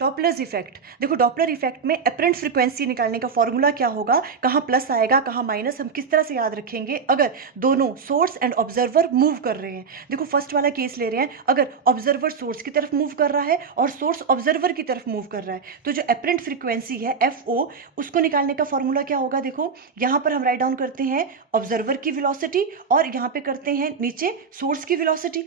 Doppler's effect, देखो Doppler effect में apparent frequency निकालने का फॉर्मूला क्या होगा, कहाँ प्लस आएगा कहाँ माइनस, हम किस तरह से याद रखेंगे अगर दोनों सोर्स एंड ऑब्जर्वर मूव कर रहे हैं। देखो फर्स्ट वाला केस ले रहे हैं, अगर ऑब्जर्वर सोर्स की तरफ मूव कर रहा है और सोर्स ऑब्जर्वर की तरफ मूव कर रहा है, तो जो एपरेंट फ्रीक्वेंसी है FO, उसको निकालने का फॉर्मूला क्या होगा। देखो यहाँ पर हम राइट डाउन करते हैं ऑब्जर्वर की वेलोसिटी और यहाँ पे करते हैं नीचे सोर्स की वेलोसिटी।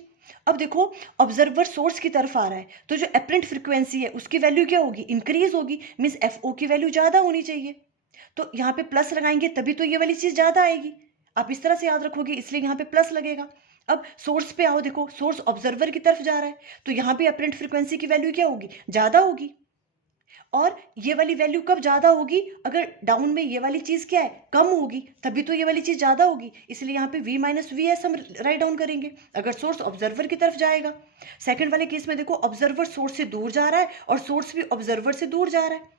अब देखो ऑब्जर्वर सोर्स की तरफ आ रहा है, तो जो एपरेंट फ्रीक्वेंसी है उसकी वैल्यू क्या होगी, इंक्रीज होगी, मींस FO की वैल्यू ज्यादा होनी चाहिए। तो यहाँ पे प्लस लगाएंगे तभी तो ये वाली चीज ज्यादा आएगी। आप इस तरह से याद रखोगे, इसलिए यहाँ पे प्लस लगेगा। अब सोर्स पे आओ, देखो सोर्स ऑब्जर्वर की तरफ जा रहा है, तो यहाँ पे एपरेंट फ्रीक्वेंसी की वैल्यू क्या होगी, ज्यादा होगी। और ये वाली वैल्यू कब ज्यादा होगी, अगर डाउन में ये वाली चीज क्या है, कम होगी, तभी तो ये वाली चीज ज्यादा होगी। इसलिए यहाँ पे V माइनस वी एस हम राइट डाउन करेंगे अगर सोर्स ऑब्जर्वर की तरफ जाएगा। सेकंड वाले केस में देखो ऑब्जर्वर सोर्स से दूर जा रहा है और सोर्स भी ऑब्जर्वर से दूर जा रहा है,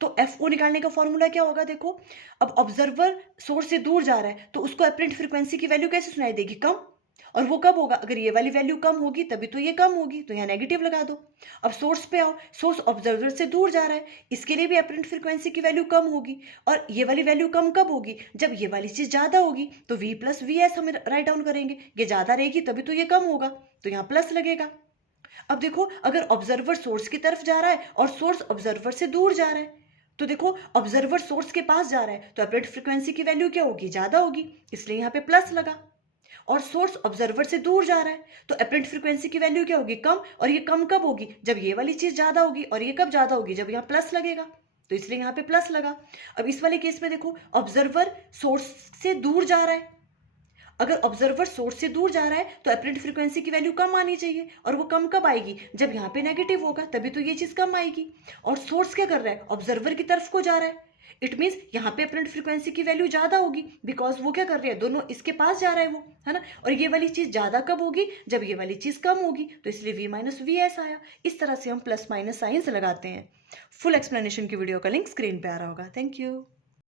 तो FO निकालने का फॉर्मूला क्या होगा। देखो अब ऑब्जर्वर सोर्स से दूर जा रहा है, तो उसको एपरेंट फ्रीक्वेंसी की वैल्यू कैसे सुनाई देगी, कम। और वो कब होगा, अगर ये वाली वैल्यू कम होगी तभी तो ये कम होगी, तो यहाँ नेगेटिव लगा दो। अब सोर्स पे आओ, सोर्स ऑब्जर्वर से दूर जा रहा है, इसके लिए भी एपरेंट फ्रीक्वेंसी की वैल्यू कम होगी, और ये वाली वैल्यू कम कब होगी, जब ये वाली चीज ज्यादा होगी, तो V प्लस वी एस हम राइट डाउन करेंगे, ये ज्यादा रहेगी तभी तो ये कम होगा, तो यहाँ प्लस लगेगा। अब देखो अगर ऑब्जर्वर सोर्स की तरफ जा रहा है और सोर्स ऑब्जर्वर से दूर जा रहा है, तो देखो ऑब्जर्वर सोर्स के पास जा रहा है, तो एपरेंट फ्रीक्वेंसी की वैल्यू क्या होगी, ज्यादा होगी, इसलिए यहाँ पे प्लस लगा। और सोर्स ऑब्जर्वर से दूर जा रहा है, तो एपरेंट फ्रीक्वेंसी की वैल्यू क्या होगी, कम, और ये कम कब होगी, जब ये वाली चीज ज्यादा होगी, और ये कब ज्यादा होगी, जब यहाँ प्लस लगेगा, तो इसलिए यहाँ पे प्लस लगा। अब इस वाले केस में देखो ऑब्जर्वर सोर्स से दूर जा रहा है, अगर ऑब्जर्वर सोर्स से दूर जा रहा है तो एपरेंट फ्रीक्वेंसी की वैल्यू कम आनी चाहिए, और वो कम कब आएगी, जब यहाँ पे नेगेटिव होगा, तभी तो ये चीज कम आएगी। और सोर्स क्या कर रहा है, ऑब्जर्वर की तरफ को जा रहा है, इट मीन्स यहाँ पे एपरेंट फ्रीक्वेंसी की वैल्यू ज्यादा होगी, बिकॉज वो क्या कर रहे हैं, दोनों इसके पास जा रहा है वो, है ना। और ये वाली चीज ज्यादा कब होगी, जब ये वाली चीज कम होगी, तो इसलिए V माइनस वी एस आया। इस तरह से हम प्लस माइनस साइंस लगाते हैं। फुल एक्सप्लेनेशन की वीडियो का लिंक स्क्रीन पे आ रहा होगा। Thank you.